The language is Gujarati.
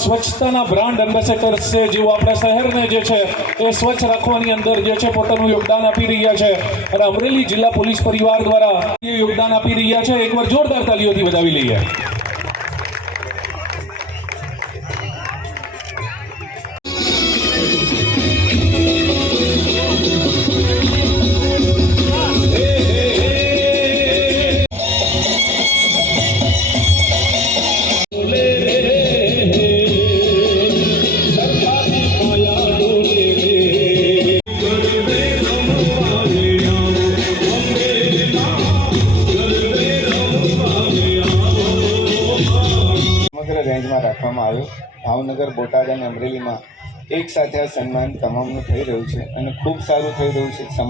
સ્વચ્છતાના બ્રાન્ડ એમ્બેસેડર છે, જેઓ આપણા શહેરને જે છે એ સ્વચ્છ રાખવાની અંદર જે છે પોતાનું યોગદાન આપી રહ્યા છે અને અમરેલી જિલ્લા પોલીસ પરિવાર દ્વારા એ યોગદાન આપી રહ્યા છે. એકવાર જોરદાર તાલીઓથી વધાવી લઈએ. રેન્જમાં રાખવામાં આવ્યો. ભાવનગર, બોટાદ અને અમરેલીમાં એક સાથે આ સન્માન તમામનું થઈ રહ્યું છે અને ખૂબ સારું થઈ રહ્યું છે.